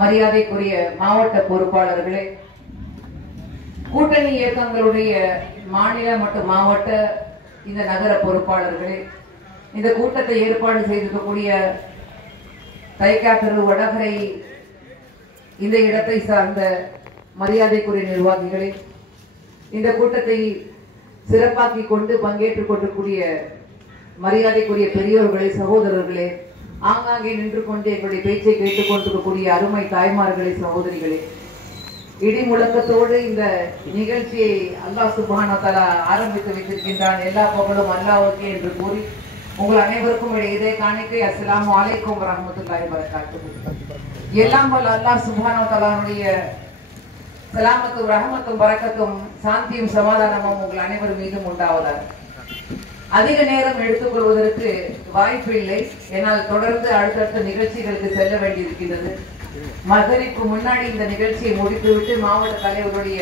மரியாதைக்குரிய மாவட்ட பொறுப்பாளர்களே, கூட்டணி இயக்கங்களுடைய மாநில மற்றும் மாவட்ட இந்த நகர பொறுப்பாளர்களே, இந்த கூட்டத்தை ஏற்பாடு செய்திருக்கக்கூடிய தைக்கா திரு வடகரை இந்த இடத்தை சார்ந்த மரியாதைக்குரிய நிர்வாகிகளே, இந்த கூட்டத்தை சிறப்பாக்கி கொண்டு பங்கேற்றுக் கொண்டிருக்கூடிய மரியாதைக்குரிய பெரியோர்களே, சகோதரர்களே, ஆங்காங்கே நின்று கொண்டு எங்களுடைய பேச்சை கேட்டுக் கொண்டிருக்கக்கூடிய அருமை தாய்மார்களே, சகோதரிகளே, இடி முழக்கத்தோடு இந்த நிகழ்ச்சியை அல்லாஹ் சுப்ஹானஹு வ தஆலா ஆரம்பித்து வைத்திருக்கின்றான். எல்லா புகழும் அல்லாஹ்வுக்கே என்று கூறி உங்கள் அனைவருக்கும் இதே காணிக்கை அஸ்ஸலாமு அலைக்கும் வரஹ்மத்துல்லாஹி வ பரகாத்துஹு. எல்லாம் வல்ல அல்லாஹ் சுப்ஹானஹு வ தஆலாவுடைய சலாமத்தும் ரஹமத்தும் பரக்கத்தும் சாந்தியும் சமாதானமும் உங்கள் அனைவர் மீதும் உண்டாவதாக. அதிக நேரம் எடுத்துக்கொள்வதற்கு வாய்ப்பு இல்லை. என்னால் தொடர்ந்து அடுத்தடுத்த நிகழ்ச்சிகளுக்கு செல்ல வேண்டியிருக்கிறது. மகரிக்கு முன்னாடி இந்த நிகழ்ச்சியை முடித்துவிட்டு மாவட்ட தலைவருடைய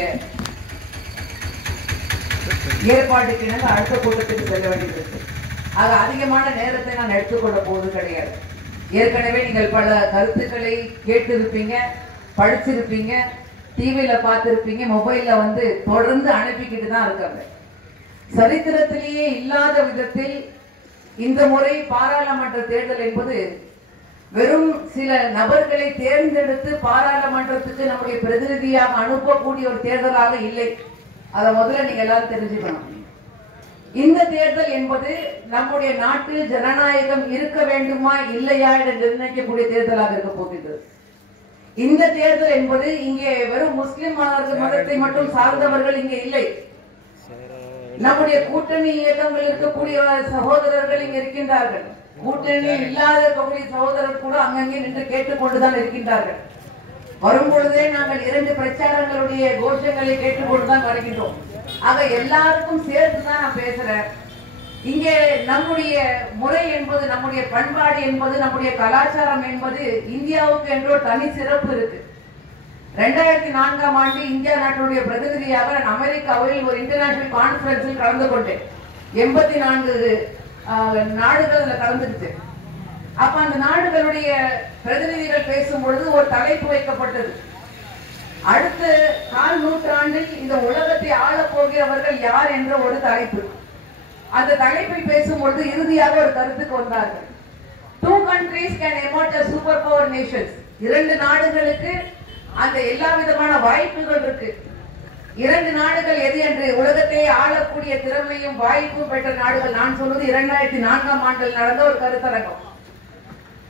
ஏற்பாட்டுக்கு அடுத்த கூட்டத்துக்கு செல்ல வேண்டியிருக்கு. ஆக அதிகமான நேரத்தை நான் எடுத்துக்கொள்ள போவது கிடையாது. ஏற்கனவே நீங்கள் பல கருத்துக்களை கேட்டிருப்பீங்க, படிச்சிருப்பீங்க, டிவியில பார்த்திருப்பீங்க, மொபைல்ல தொடர்ந்து அனுப்பிக்கிட்டு தான் இருக்காங்க. சரித்திரத்திலேயே இல்லாத விதத்தில் இந்த முறை பாராளுமன்ற தேர்தல் என்பது வெறும் சில நபர்களை தேர்ந்தெடுத்து பாராளுமன்றத்துக்கு நம்முடைய பிரதிநிதியாக அனுப்பக்கூடிய ஒரு தேர்தலாக இல்லை. அதை முதல்ல நீங்க எல்லாரும் தெரிஞ்சுக்கணும். இந்த தேர்தல் என்பது நம்முடைய நாட்டில் ஜனநாயகம் இருக்க வேண்டுமா இல்லையா என்று நிர்ணயிக்கக்கூடிய தேர்தலாக இருக்க போகிறது. இந்த தேர்தல் என்பது இங்கே வெறும் முஸ்லிம் மதத்தை மட்டும் சார்ந்தவர்கள் இங்கே இல்லை. நம்முடைய கூட்டணி இயக்கங்கள் இருக்கக்கூடிய சகோதரர்கள் இங்க இருக்கின்றார்கள். கூட்டணி இல்லாத இருக்கக்கூடிய சகோதரர்கள் கூட அங்கங்கே நின்று கேட்டுக்கொண்டுதான் இருக்கின்றார்கள். வரும்பொழுதே நாங்கள் 2 பிரச்சாரங்களுடைய கோஷங்களை கேட்டுக்கொண்டுதான் வருகின்றோம். ஆக எல்லாருக்கும் சேர்த்துதான் நான் பேசுறேன். இங்கே நம்முடைய முறை என்பது, நம்முடைய பண்பாடு என்பது, நம்முடைய கலாச்சாரம் என்பது இந்தியாவுக்கு என்ற ஒரு தனி சிறப்பு இருக்கு. 2004ஆம் ஆண்டு இந்தியா நாட்டுடைய பிரதிநிதியாக நான் அமெரிக்காவில் ஒரு இன்டர்நேஷனல் கான்பரன்ஸில் கலந்து கொண்டேன். 84 நாடுகள் கலந்துருச்சு. அப்ப அந்த நாடுகளுடைய பிரதிநிதிகள் பேசும் பொழுது ஒரு தலைப்பு வைக்கப்பட்டது. அடுத்த 4 நூற்றாண்டில் இந்த உலகத்தை ஆளப் போகிறவர்கள் யார் என்ற ஒரு தலைப்பு. அந்த தலைப்பை பேசும்பொழுது இறுதியாக ஒரு கருத்துக்கு வந்தார்கள். 2 countries can emerge as superpower nations. 2 நாடுகளுக்கு அந்த எல்லா விதமான வாய்ப்புகள் இருக்கு. 2 நாடுகள் எது என்று, உலகத்தை ஆளக்கூடிய திறமையும் வாய்ப்பும் பெற்ற நாடுகள். நான் சொல்வது 2004ஆம் ஆண்டில் நடந்த ஒரு கருத்தரங்கம்.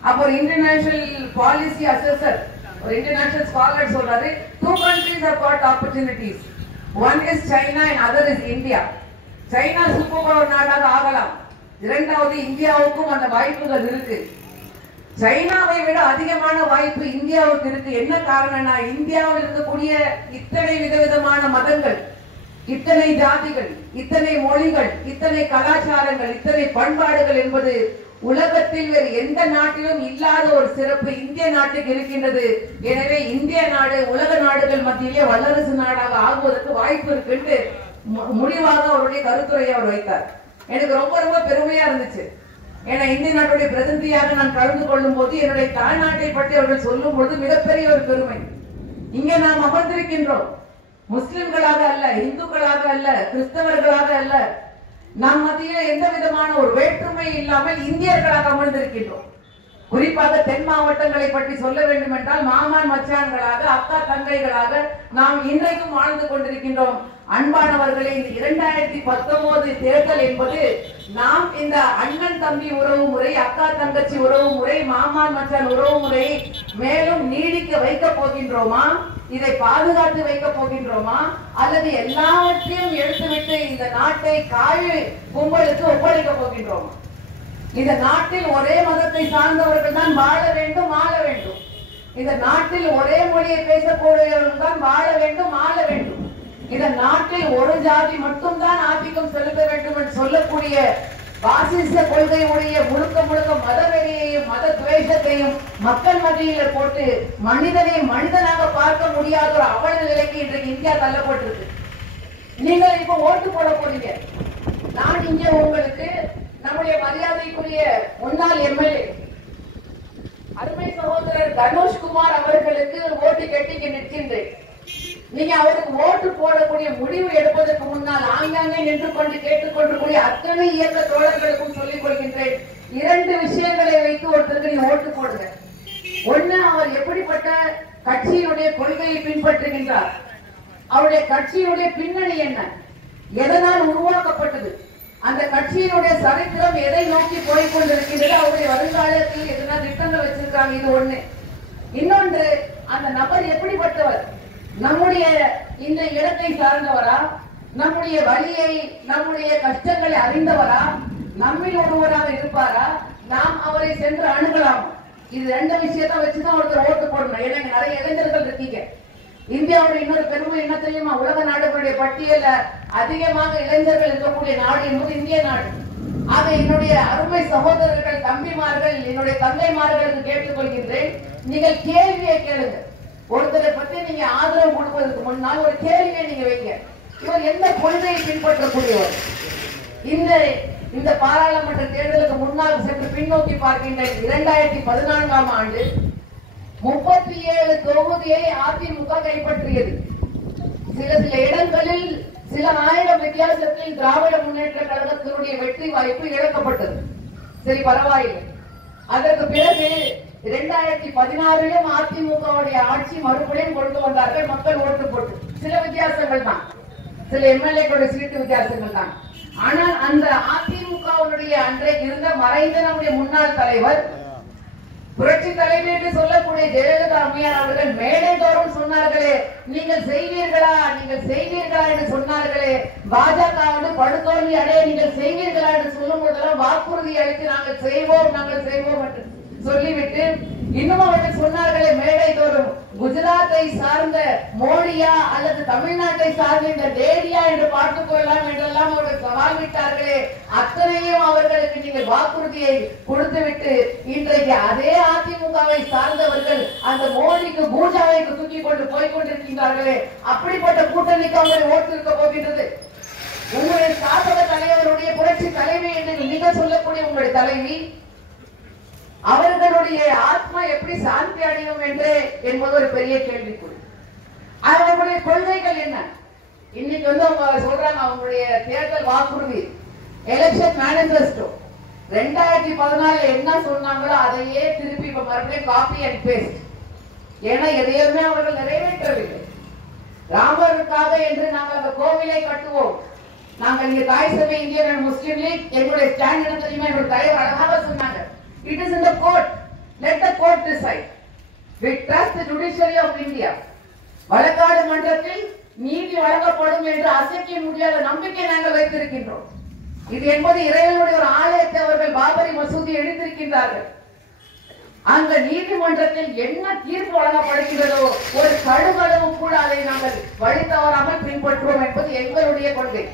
அப்போ ஒரு இன்டர்நேஷனல் பாலிசி அசஸர், ஒரு இன்டர்நேஷனல் ஸ்காலர் சொல்றாரு, 2 countries have got opportunities. One is China and other is India. China super power நாடாக ஆகலாம். இரண்டாவது இந்தியாவுக்கும் அந்த வாய்ப்புகள் இருக்கு. சைனாவை விட அதிகமான வாய்ப்பு இந்தியாவுக்கு இருக்கு. என்ன காரணம்னா, இந்தியாவில் இருக்கக்கூடிய இத்தனை விதவிதமான மதங்கள், இத்தனை ஜாதிகள், இத்தனை மொழிகள், இத்தனை கலாச்சாரங்கள், இத்தனை பண்பாடுகள் என்பது உலகத்தில் வேறு எந்த நாட்டிலும் இல்லாத ஒரு சிறப்பு இந்திய நாட்டுக்கு இருக்கின்றது. எனவே இந்திய நாடு உலக நாடுகள் மத்தியிலே வல்லரசு நாடாக ஆகுவதற்கு வாய்ப்பு இருக்கு. முடிவாக அவருடைய கருத்துரையை அவர் வைத்தார். எனக்கு ரொம்ப ரொம்ப பெருமையா இருந்துச்சு. ஏன்னா இந்திய நாட்டுடைய பிரதிநிதியாக நான் கலந்து கொள்ளும் போது என்னுடைய தாய்நாட்டை பற்றி அவர்கள் சொல்லும் பொழுது மிகப்பெரிய ஒரு பெருமை. இங்கே நாம் அமர்ந்திருக்கின்றோம். முஸ்லிம்களாக அல்ல, இந்துக்களாக அல்ல, கிறிஸ்தவர்களாக அல்ல, நாம் மத்தியில எந்த விதமான ஒரு வேற்றுமை இல்லாமல் இந்தியர்களாக அமர்ந்திருக்கின்றோம். குறிப்பாக தென் மாவட்டங்களை பற்றி சொல்ல வேண்டும் என்றால் மாமான் மச்சான்களாக, அக்கா தங்கைகளாக நாம் இன்றைக்கும் வாழ்ந்து கொண்டிருக்கின்றோம். அன்பானவர்களே, இந்த 2019 தேர்தல் என்பது நாம் இந்த அண்ணன் தம்பி உறவு முறை, அக்கா தங்கச்சி உறவு முறை, மாமான் மச்சான் உறவு முறையை மேலும் நீடிக்க வைக்க போகின்றோமா, இதை பாதுகாத்து வைக்க போகின்றோமா, அல்லது எல்லாவற்றையும் எடுத்துவிட்டு இந்த நாட்டை காய் கும்பலுக்கு ஒப்படைக்க போகின்றோமா? இந்த நாட்டில் ஒரே மதத்தை சார்ந்தவர்கள் தான் வாழ வேண்டும், ஆள வேண்டும். இந்த நாட்டில் ஒரே மொழியை பேசக்கூடியவர்கள் தான் வாழ வேண்டும், ஆள வேண்டும். இந்த நாட்டில் ஒரு ஜாதி மட்டும்தான் ஆதிக்கம் செலுத்த வேண்டும் என்று சொல்லக்கூடிய பாசிச கொள்கையுடைய முழுக்க முழுக்க மதவெறியையும் மத துவேஷத்தையும் மக்கள் மத்தியில போட்டு மனிதனை மனிதனாக பார்க்க முடியாத ஒரு அவல நிலைக்கு இன்றைக்கு இந்தியா தள்ளப்பட்டிருக்கு. நீங்கள் இப்ப ஓட்டு போட போறீங்க. நான் இங்கே உங்களுக்கு நம்முடைய மரியாதைக்குரிய முன்னாள் எம்எல்ஏ அருமை சகோதரர் தனுஷ்குமார் அவர்களுக்கு ஓட்டு கட்டி நிற்கின்றேன். நீங்க அவருக்கு ஓட்டு போடக்கூடிய முடிவு எடுப்பதற்கு முன்னால் ஆங்காங்கே நின்று கொண்டு கேட்டுக்கொண்டிருக்கூடிய அத்தனை இயக்க தோழர்களுக்கும் சொல்லிக் கொள்கின்றேன், 2 விஷயங்களை வைத்து ஒருத்தருக்கு நீ ஓட்டு போடுங்க. ஒண்ணு, அவர் எப்படிப்பட்ட கட்சியினுடைய கொள்கையை பின்பற்றுகின்றார், அவருடைய கட்சியினுடைய பின்னணி என்ன, எதனால் உருவாக்கப்பட்டது, அந்த கட்சியினுடைய சரித்திரம் எதை நோக்கி போய்கொண்டிருக்கின்றது, அவருடைய வருங்காலத்தில் எதனால் திட்டங்கள் வச்சிருக்காங்க, இது ஒண்ணு. இன்னொன்று, அந்த நபர் எப்படிப்பட்டவர், நம்முடைய இந்த இடத்தை சார்ந்தவரா, நம்முடைய வழியை நம்முடைய கஷ்டங்களை அறிந்தவரா, நம்மில் ஒருவராக இருப்பாரா, நாம் அவரை சென்று அணுகலாம். இது 2 விஷயத்தை வச்சுதான் ஒருத்தர் ஓட்டு போடணும். ஏன்னா நிறைய இளைஞர்கள் இருக்கீங்க. இந்தியாவுடைய இன்னொரு பெருமை என்ன தெரியுமா, உலக நாடுகளுடைய பட்டியல அதிகமாக இளைஞர்கள் இருக்கக்கூடிய நாடு என்பது இந்திய நாடு. ஆக என்னுடைய அருமை சகோதரர்கள், தம்பிமார்கள், என்னுடைய தந்தைமார்களுக்கு கேட்டுக்கொள்கின்றேன், நீங்கள் கேள்வியை கேளுங்க. ஒருத்தரை பற்றி நீங்க ஆதரவு கொடுப்பதற்கு முன்னால் ஒரு கேள்வியை நீங்க வைங்க. இவர் எந்த கொள்கையை பின்பற்றக்கூடியவர்? இந்த பாராளுமன்ற தேர்தலுக்கு முன்னால் சென்று பின்னோக்கி பார்க்கின்ற 2014ஆம் ஆண்டு 37 தொகுதியை அதிமுக கைப்பற்றியது. சில இடங்களில் சில ஆயிரம் வித்தியாசத்தில் திராவிட முன்னேற்ற கழகத்தினுடைய வெற்றி வாய்ப்பு இழக்கப்பட்டது. சரி, பரவாயில்லை. அதற்கு பிறகு 2016 அதிமுகவுடைய ஆட்சி மறுபடியும் கொண்டு வந்தார்கள், மக்கள் ஓட்டு போட்டு. சில வித்தியாசங்கள் தான், சில எம்எல்ஏக்களுடைய சீட்டு வித்தியாசங்கள் தான். ஆனால் அந்த அதிமுகவுடைய அன்றைக்கு இருந்த மறைந்த நம்முடைய முன்னாள் தலைவர், புரட்சி தலைவி என்று சொல்லக்கூடிய ஜெயலலிதா அம்மையார் அவர்கள் மேடை தோறும் சொன்னார்களே, நீங்கள் செய்வீர்களா, நீங்கள் செய்வீர்களா என்று சொன்னார்களே, பாஜக படுதோல்வி அடைய நீங்கள் செய்வீர்களா என்று சொல்லும் போதெல்லாம் வாக்குறுதி அளித்து நாங்கள் செய்வோம் என்று சொல்லிவிட்டு இன்னும் அவர்கள் சொன்னார்களே மேடை தோறும், குஜராத்தை சார்ந்த மோடியா அல்லது தமிழ்நாட்டை சார்ந்த இந்த டேடியா என்று பார்த்துக் கொள்ளலாம் என்றெல்லாம் அவர்கள் சவால் விட்டார்களே, அத்தனையும் அவர்களுக்கு நீங்கள் வாக்குறுதியை கொடுத்துவிட்டு இன்றைக்கு அதே அதிமுகவை சார்ந்தவர்கள் அந்த மோடிக்கு பூஜாவைக்கு தூக்கி கொண்டு போய்கொண்டிருக்கின்றார்களே, அப்படிப்பட்ட கூட்டணிக்கு அவங்களை ஓட்டு இருக்க போகின்றது. உங்களுடைய சாசக தலைவருடைய புரட்சி தலைவி என்று நீங்க சொல்லக்கூடிய உங்களுடைய தலைவி, அவர்களுடைய ஆத்மா எப்படி சாந்தி அடையும் என்று என்பது ஒரு பெரிய கேள்விக்குறி. அவர்களுடைய கொள்கைகள் என்ன? இன்னைக்கு அவங்க சொல்றாங்க, அவங்களுடைய தேர்தல் வாக்குறுதி, எலெக்ஷன் மேனிஃபெஸ்டோ 2014 என்ன சொன்னாங்களோ அதையே திருப்பி இப்ப மறுபடியும் காப்பி அண்ட் பேஸ்ட். ஏன்னா எதையுமே அவர்கள் நிறைவேற்றவில்லை. ராமருக்காக என்று நாங்கள் அந்த கோவிலை கட்டுவோம், நாங்கள் இங்க தாய் சபை இந்தியன் முஸ்லிம் லீக் எங்களுடைய ஸ்டாண்ட் என்ன தெரியுமா, எங்களுடைய தலைவர் அழகாக சொன்னாங்க, it is in the court, let the court decide, we trust the judiciary of India. வழக்காடு மன்றத்தில் நீதி வழங்கப்படும் என்று அசைக்க முடியாத நம்பிக்கை நாங்கள் வைத்திருக்கின்றோம். இது என்பது இறைவனுடைய ஒரு ஆலயத்தை அவர்கள் பாபரி மசூதி எழுந்திருக்கின்றார்கள். அந்த நீதிமன்றத்தில் என்ன தீர்ப்பு வழங்கப்படுகிறதோ ஒரு கடுகளவு கூட அதை நாங்கள் வழி தவறாமல் பின்பற்றுவோம் என்பது எங்களுடைய கொள்கை.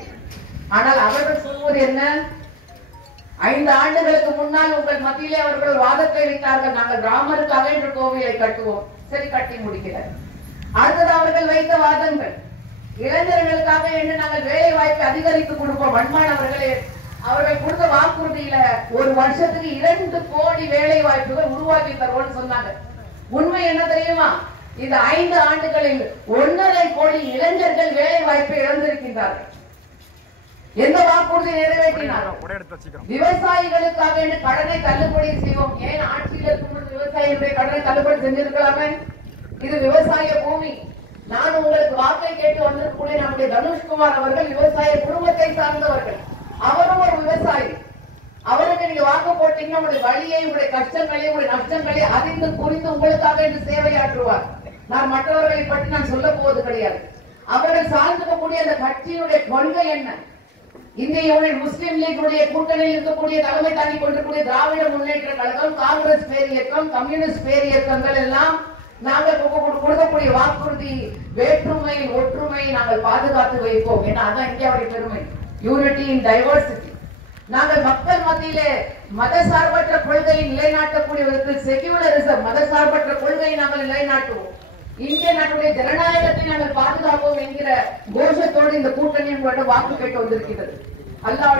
ஆனால் அவர்கள் சொல்வது என்ன, 5 ஆண்டுகளுக்கு முன்னால் உங்கள் மத்தியிலே அவர்கள் வாதத்தை வைத்தார்கள், நாங்கள் ராமருக்காக என்று கோவிலை கட்டுவோம். சரி, கட்டி முடிக்கிறார். அடுத்தது அவர்கள் வைத்த வாதங்கள், இளைஞர்களுக்காக என்று நாங்கள் வேலை வாய்ப்பை அதிகரித்து கொடுப்போம். வன்மானவர்களே, அவர்கள் கொடுத்த வாக்குறுதியில ஒரு வருஷத்துக்கு 2 கோடி வேலை வாய்ப்புகள் உருவாக்கி தருவோம்னு சொன்னாங்க. உண்மை என்ன தெரியுமா, இந்த 5 ஆண்டுகளில் 1.5 கோடி இளைஞர்கள் வேலை வாய்ப்பை இழந்திருக்கின்றார்கள். எந்த வாக்குறுதி நிறைவேற்றினார்? விவசாயிகளுக்காக கடனை தள்ளுபடி செய்வோம். ஏன் ஆட்சியில் இருக்கும் விவசாயிகளுடைய கடனை தள்ளுபடி செஞ்சிருக்கலாமே? இது விவசாய பூமி. நான் உங்களுக்கு வாக்கை கேட்டு வந்திருக்கக்கூடிய நம்முடைய தனுஷ்குமார் அவர்கள் விவசாய குடும்பத்தை சார்ந்தவர்கள். அவரும் ஒரு விவசாயி. அவருக்கு நீங்க வாக்கு போட்டீங்கன்னா உங்களுடைய வழியை, உங்களுடைய கஷ்டங்களை, உங்களுடைய நஷ்டங்களை அறிந்து குறித்து உங்களுக்காக என்று சேவையாற்றுவார். நான் மற்றவர்களை பற்றி நான் சொல்ல போவது கிடையாது. அவர்கள் சார்ந்திருக்கக்கூடிய அந்த கட்சியினுடைய கொள்கை என்ன? இந்திய முஸ்லிம் லீக்குடைய கூட்டணியில் இருக்கக்கூடிய தலைமை தாங்கி கொண்டிருக்கூடிய திராவிட முன்னேற்ற கழகம், காங்கிரஸ் பேர் இயக்கம், கம்யூனிஸ்ட் பேர் இயக்கங்கள் எல்லாம் நாங்கள் கொடுக்கக்கூடிய வாக்குறுதி வேற்றுமை ஒற்றுமை நாங்கள் பாதுகாத்து வைப்போம். ஏன்னா அதான் இந்தியாவுடைய பெருமை, யூனிட்டி இன் டைவர்சிட்டி. நாங்கள் மக்கள் மத்தியிலே மதசார்பற்ற கொள்கையை நிலைநாட்டக்கூடிய செக்யூலரிசம், மதசார்பற்ற கொள்கையை நாங்கள் நிலைநாட்டுவோம். இந்திய நாட்டுடைய ஜனநாயகத்தை நாங்கள் பாதுகாப்போம் என்கிற கோஷத்தோடு இந்த கூட்டணி வாக்கு கேட்டு வந்திருக்கிறது. அல்லாஹ்